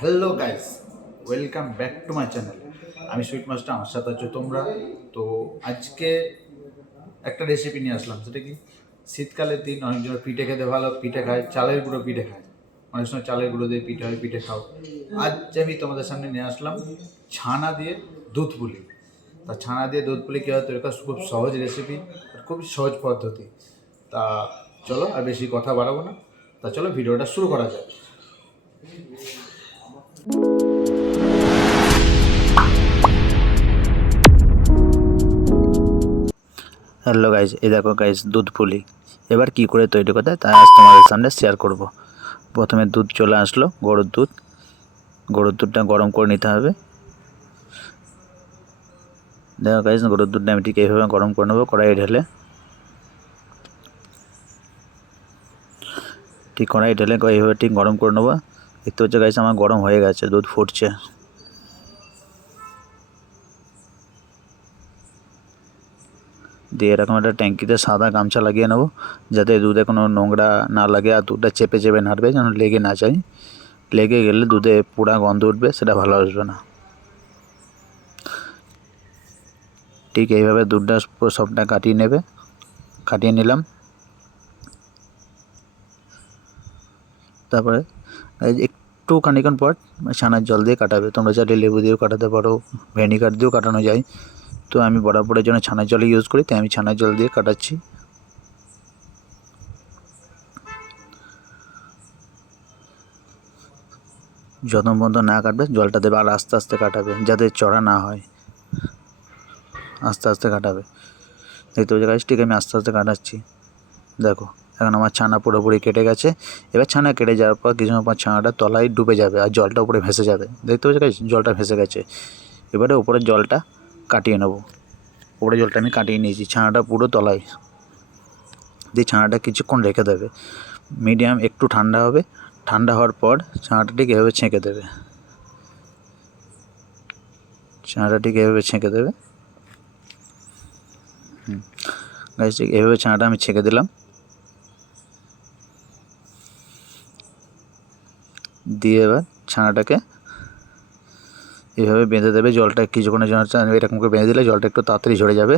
Hello guys, welcome back to my channel. আমি sweet master, আমার সাথে আছো তোমরা। তো আজকে একটা রেসিপি নিয়ে আসলাম, সেটা কি, শীতকালের দিন অনেকজন পিঠে খেতে ভালো, পিঠে খায়, চালের গুঁড়ো পিঠে খায়। অনেক সময় চালের গুঁড়ো দিয়ে পিঠে হয়, পিঠে খাও। আজ আমি তোমাদের সামনে নিয়ে আসলাম ছানা দিয়ে দুধ পুলি। তা ছানা দিয়ে দুধ পুলি কী হয় তৈরি করা, খুব সহজ রেসিপি আর খুব সহজ পদ্ধতি। তা চলো, আর বেশি কথা বাড়াবো না, তা চলো ভিডিওটা শুরু করা যাক। হ্যালো গাইজ, এই দেখো গাইজ দুধ পুলি। এবার কি করে তৈরি করতে হয় তা আজ তোমাদের সামনে শেয়ার করব। প্রথমে দুধ চলে আসলো, গরুর দুধটা গরম করে নিতে হবে। দেখো গাইজ, গরুর দুধটা আমি ঠিক এইভাবে গরম করে নেবো কড়াইয়ে ঢেলে। এইভাবে ঠিক গরম করে নেবো। দেখতে হচ্ছে গাইজ আমার গরম হয়ে গেছে, দুধ ফুটছে। দিয়ে এরকম একটা ট্যাঙ্কিতে সাদা গামছা লাগিয়ে নেবো, যাতে দুধে কোনো নোংরা না লাগে আর দুধটা চেপে চেপে নাড়বে, যেন লেগে না যায়। লেগে গেলে দুধে পোড়া গন্ধ উঠবে, সেটা ভালো আসবে না। ঠিক এইভাবে দুধটা সবটা কাটিয়ে নিলাম। তারপরে একটু খানিক্ষণ পর ছানার জল দিয়ে কাটাবে। তোমরা চাইলে লেবু দিয়েও কাটাতে পারো, ভিনেগার দিয়েও কাটানো যায়। তো আমি বরাবরের জন্য ছানার জল ইউজ করি, তাই আমি ছানার জল দিয়ে কাটাচ্ছি। যতক্ষণ পর্যন্ত না কাটবে জলটা দেবে, আর আস্তে আস্তে কাটাবে যাতে চড়া না হয়। আস্তে আস্তে কাটাবে। দেখতে পাচ্ছি গাছ, ঠিক আমি আস্তে আস্তে কাটাচ্ছি। দেখো এখন আমার ছানা পুরোপুরি কেটে গেছে। এবার ছানা কেটে যাওয়ার পর কিছু সময় পর ছানাটা তলায় ডুবে যাবে আর জলটা উপরে ভেসে যাবে। দেখতে পাচ্ছি গাছ, জলটা ভেসে গেছে। এবারে উপরের জলটা কাটিয়ে নেব। উপরের জলটা আমি কাটিয়ে নিয়েছি, ছানাটা পুরো তলায় দিয়ে ছানাটা কিছুক্ষণ রেখে দেবে। মিডিয়াম একটু ঠান্ডা হবে, ঠান্ডা হওয়ার পর ছানাটা ঠিক এভাবে ছেঁকে দেবে। গাছ ঠিক এভাবে ছানাটা আমি ছেঁকে দিলাম। দিয়ে এবার ছানাটাকে এভাবে বেঁধে দেবে। জলটা কিছুক্ষণের জন্য এরকম করে বেঁধে দিলে জলটা একটু তাড়াতাড়ি ঝরে যাবে।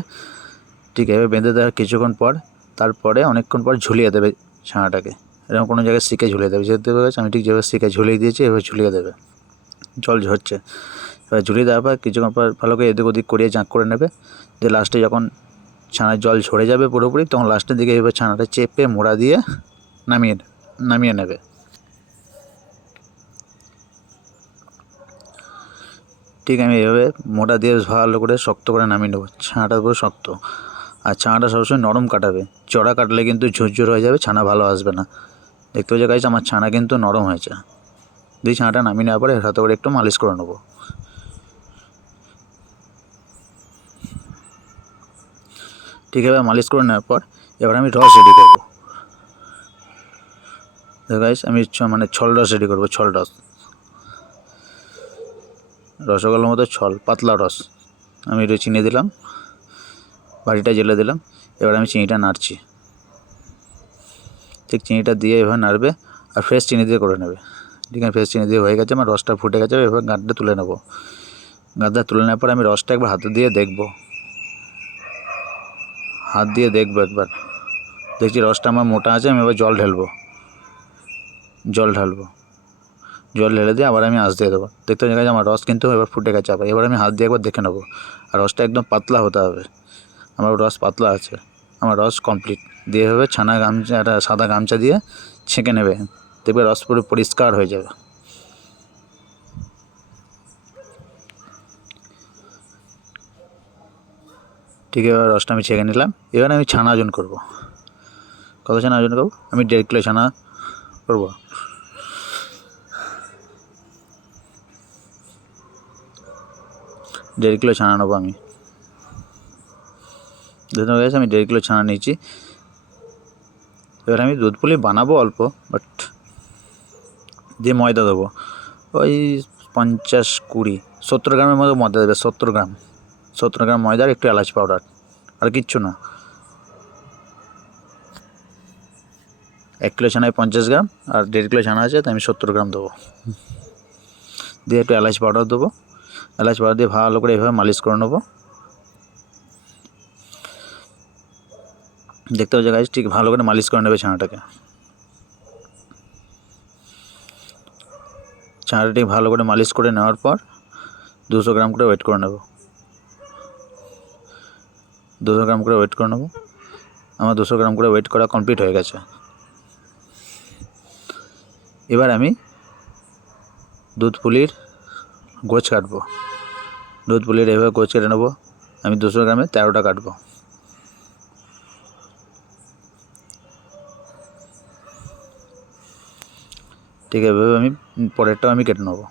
ঠিক এভাবে বেঁধে দেওয়ার কিছুক্ষণ পর, তারপরে অনেকক্ষণ পর ঝুলিয়ে দেবে ছানাটাকে। এরকম কোনো জায়গায় শিকে ঝুলিয়ে দেবে। যেতে পারছে আমি ঠিক যেভাবে শিকে ঝুলিয়ে দিয়েছি, এভাবে ঝুলিয়ে দেবে। জল ঝরছে, এবার ঝুলিয়ে দেওয়ার পর কিছুক্ষণ পর ভালো করে এদিক ওদিক করিয়ে জাঁক করে নেবে। দিয়ে লাস্টে যখন ছানার জল ঝরে যাবে পুরোপুরি, তখন লাস্টের দিকে এভাবে ছানাটা চেপে মোড়া দিয়ে নামিয়ে নেবে। ঠিক আমি এভাবে মোটা দিয়ে ভালো করে শক্ত করে নামিয়ে নেবো। ছানাটা পুরো শক্ত, আর ছানাটা সবসময় নরম কাটাবে। চড়া কাটলে কিন্তু ঝুরঝুর হয়ে যাবে, ছানা ভালো আসবে না। দেখতে পাচ্ছি গাইস, আমার ছানা কিন্তু নরম হয়েছে। দিয়ে ছানাটা নামিয়ে নেওয়ার পরে হাতে করে একটু মালিশ করে নেবো। ঠিক এবার মালিশ করে নেওয়ার পর এবার আমি রস রেডি করবো। দেখো গাইস, আমি ছল রস রেডি করবো। ছল রস, রসগোল্লার মতো ছল, পাতলা রস। আমি একটু চিনি দিলাম, বাটিটা জ্বেলে দিলাম। এবার আমি চিনিটা নাড়ছি। ঠিক চিনিটা দিয়ে এভাবে নাড়বে, আর ফ্রেশ চিনি দিয়ে করে নেবে। ঠিক আছে, ফ্রেশ চিনি দিয়ে হয়ে গেছে, আমার রসটা ফুটে গেছে। এবার গাঁটটা তুলে নেবো। গাঁটটা তুলে নেওয়ার পর আমি রসটা একবার হাতে দিয়ে দেখবো। একবার দেখছি রসটা আমার মোটা আছে। আমি এবার জল ঢালবো। জল ঢেলে দিয়ে আবার আমি আঁচ দিয়ে দেবো। দেখতে দেখা যায় আমার রস কিন্তু এবার ফুটে গেছে। এবার আমি হাত দিয়ে একবার দেখে নেবো, আর রসটা একদম পাতলা হতে হবে। আমার রস পাতলা আছে, আমার রস কমপ্লিট। দিয়ে হবে ছানা গামছা, একটা সাদা গামছা দিয়ে ছেঁকে নেবে। দেখবে রস পুরো পরিষ্কার হয়ে যাবে। ঠিক এবার রসটা আমি ছেঁকে নিলাম। এবার আমি ছানা ওজন করবো। কত ছানা ওজন করবো? আমি 1.5 কিলো ছানা করবো। 1.5 কিলো ছানা নেবো আমি। দেখতে গেছে আমি 1.5 কিলো ছানা নিয়েছি। এবার আমি দুধ পুলি বানাবো অল্প, বাট দিয়ে ময়দা দেবো ওই 50-70 গ্রামের মতো ময়দা দেবে। 70 গ্রাম ময়দা আর একটু এলাচ পাউডার, আর কিচ্ছু না। 1 কিলো ছানায় 50 গ্রাম, আর 1.5 কিলো ছানা আছে, তাই আমি 70 গ্রাম দেবো। দিয়ে একটু এলাচ পাউডার দেবো, এলাচ পাউডার দিয়ে ভালো করে এভাবে মালিশ করে নেবো। দেখতে পাচ্ছ গাইস, ঠিক ভালো করে মালিশ করে নেবে ছানাটাকে। ছানাটা ঠিক ভালো করে মালিশ করে নেওয়ার পর 200 গ্রাম করে ওয়েট করে নেব। 200 গ্রাম করে ওয়েট করে নেব। আমার 200 গ্রাম করে ওয়েট করা কমপ্লিট হয়ে গেছে। এবার আমি দুধ পুলির গোছ কাটবো। দুধ পুলির এভাবে গোছ কেটে নেবো। আমি 200 গ্রামে 13টা কাটবো। ঠিক এভাবে আমি পরেরটাও আমি কেটে নেবো।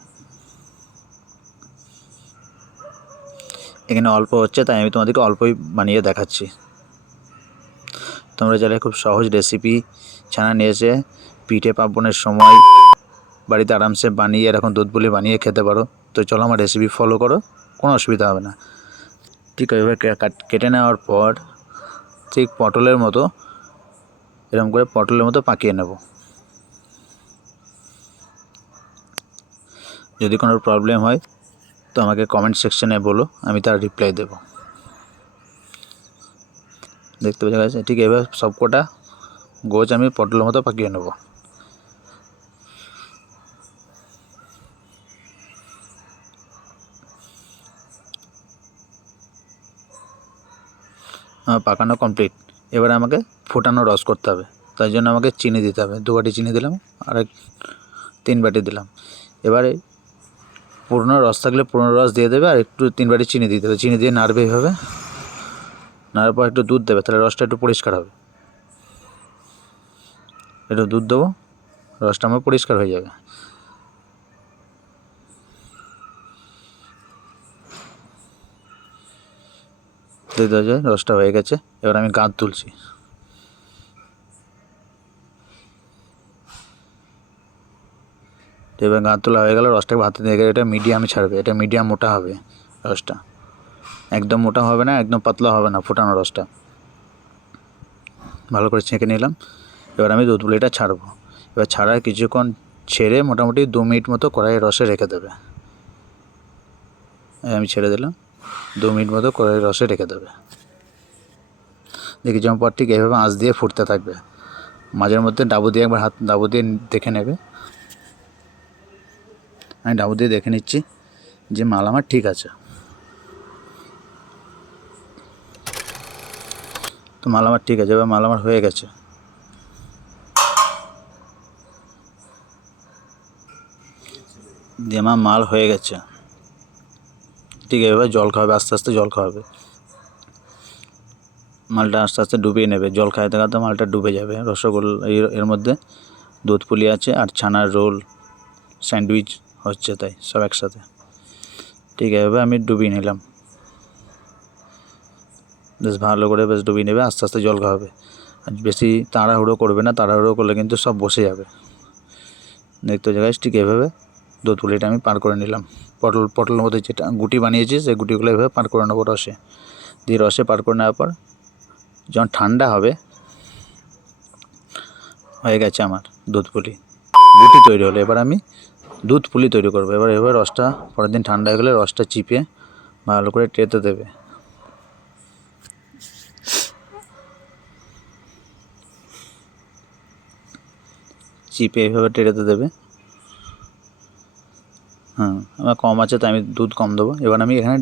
এখানে অল্প হচ্ছে তাই আমি তোমাদেরকে অল্পই বানিয়ে দেখাচ্ছি। তোমরা যারা খুব সহজ রেসিপি ছানা নিয়ে এসে পিঠে পার্বণের সময় বাড়িতে আরামসে বানিয়ে এরকম দুধ পুলি বানিয়ে খেতে পারো, তো চলো আমার রেসিপি ফলো করো, কোনো অসুবিধা হবে না। ঠিক এভাবে কেটে নেওয়ার পর ঠিক পটলের মতো এরকম করে পটলের মতো পাকিয়ে নেব। যদি কোনো প্রবলেম হয় তো আমাকে কমেন্ট সেকশনে বলো, আমি তার রিপ্লাই দেব। দেখতে পেয়ে গেছে, ঠিক এভাবে সবকটা গোছ আমি পটলের মতো পাকিয়ে নেব। পাকানো কমপ্লিট। এবারে আমাকে ফোটানো রস করতে হবে, তাই জন্য আমাকে চিনি দিতে হবে। 2 বাটি চিনি দিলাম, আর 3 বাটি দিলাম। এবারে পুরনো রস থাকলে পুরনো রস দিয়ে দেবে, আর একটু 3 বাটি চিনি দিতে হবে। চিনি দিয়ে নাড়বে এইভাবে, নাড়ার পর একটু দুধ দেবে, তাহলে রসটা একটু পরিষ্কার হবে। একটু দুধ দেবো, রসটা আমার পরিষ্কার হয়ে যাবে। দেখতে যায় রসটা হয়ে গেছে। এবার আমি গাঁত তুলছি। এবার গাঁত তোলা হয়ে গেল, রসটাকে হাতে দিয়ে এটা মিডিয়ামে ছাড়বে। এটা মিডিয়াম মোটা হবে রসটা, একদম মোটা হবে না, একদম পাতলা হবে না। ফোটানো রসটা ভালো করে ছেঁকে নিলাম। এবার আমি দুধ পুলিটা ছাড়বো। এবার ছাড়ার কিছুক্ষণ ছেড়ে মোটামুটি 2 মিনিট মতো কড়াইয়ের রসে রেখে দেবে। আমি ছেড়ে দিলাম, 2 মিনিট মতো কড়াইয়ের রসে রেখে দেবে। দেখি যেমন পর ঠিক এইভাবে আঁচ দিয়ে ফুটতে থাকবে। মাঝের মধ্যে ডাবু দিয়ে একবার ডাবু দিয়ে দেখে নেবে। আমি ডাবু দিয়ে দেখে নিচ্ছি যে মাল আমার ঠিক আছে। তো মাল আমার ঠিক আছে, এবার মাল আমার হয়ে গেছে। দিয়ে আমার মাল হয়ে গেছে। ঠিক এভাবে জল খাওয়াবে, আস্তে আস্তে জল খাওয়াবে। মালটা আস্তে আস্তে ডুবিয়ে নেবে। জল খাইতে খাইতে মালটা ডুবে যাবে। রসগোল্লা এর মধ্যে দুধ পুলি আছে আর ছানার রোল, স্যান্ডউইচ হচ্ছে, তাই সব একসাথে। ঠিক এভাবে আমি ডুবিয়ে নিলাম। বেশ ভালো করে বেশ ডুবিয়ে নেবে, আস্তে আস্তে জল খাওয়াবে। আর বেশি তাড়াহুড়ো করবে না, তাড়াহুড়ো করলে কিন্তু সব বসে যাবে। দেখতে জায়গায় ঠিক এভাবে দুধ পুলিটা আমি পার করে নিলাম। পটলের মধ্যে যেটা গুটি বানিয়েছি সেই গুটিগুলো এভাবে পার করে নেবো রসে। দিয়ে রসে পার করে নেওয়ার পর যখন ঠান্ডা হবে, হয়ে গেছে আমার দুধ পুলি, গুটি তৈরি হলো। এবার আমি দুধ পুলি তৈরি করবো। এবার রসটা পরের দিন ঠান্ডা হয়ে গেলে রসটা চিপে ভালো করে ট্রেতে দেবে। চিপে এইভাবে ট্রেতে দেবে। আমার কম আছে তাই আমি দুধ কম দেবো। এবার আমি এখানে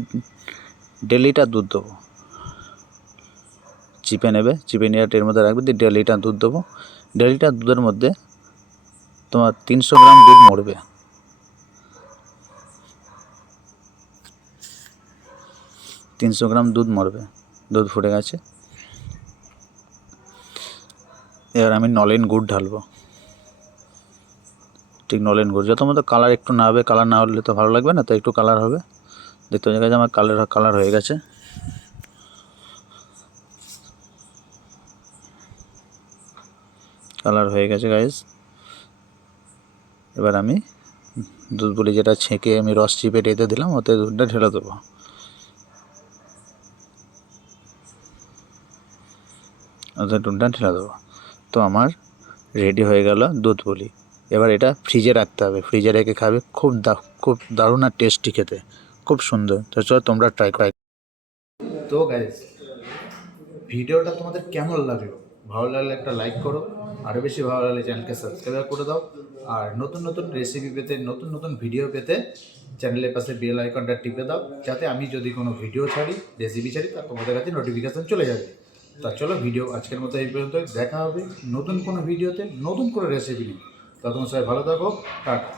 1.5 লিটার দুধ দেবো। চিপে নেবে, চিপে নিয়ে ট্রের মধ্যে রাখবে, দিয়ে 1.5 লিটার দুধ দেবো। 1.5 লিটার দুধের মধ্যে তোমার 300 গ্রাম দুধ মরবে। 300 গ্রাম দুধ মরবে। দুধ ফুটে গেছে। এবার আমি নলেন গুড় ঢালবো। ঠিক নলেন গুড় যত মতো কালার একটু না হবে, কালার না হলে তো ভালো লাগবে না, তো একটু কালার হবে। দেখতে পাচ্ছি আমার কালার হয়ে গেছে। কালার হয়ে গেছে গাইস। এবার আমি দুধ পুলি যেটা ছেঁকে আমি রস চিপে রেঁধে দিলাম, ওতে দুধটা ঢেলে দেবো। ওতে দুধটা ঢেলে দেবো। তো আমার রেডি হয়ে গেল দুধ পুলি। এবার এটা ফ্রিজে রাখতে হবে, ফ্রিজে রেখে খাবে, খুব দারুণ আর টেস্টি খেতে, খুব সুন্দর। তো চলো তোমরা ট্রাই করো। তো গাইজ, ভিডিওটা তোমাদের কেমন লাগলো? ভালো লাগলে একটা লাইক করো, আরও বেশি ভালো লাগলে চ্যানেলকে সাবস্ক্রাইব করে দাও। আর নতুন নতুন রেসিপি পেতে, নতুন নতুন ভিডিও পেতে চ্যানেলের পাশে বেল আইকনটা টিপে দাও, যাতে আমি যদি কোনো ভিডিও ছাড়ি, রেসিপি ছাড়ি, তা তোমাদের কাছে নোটিফিকেশান চলে যাবে। তা চলো, ভিডিও আজকের মতো এই পর্যন্ত। দেখা হবে নতুন কোনো ভিডিওতে, নতুন কোনো রেসিপি নিয়ে। তা তোমার সবাই ভালো থাকো, টাটা।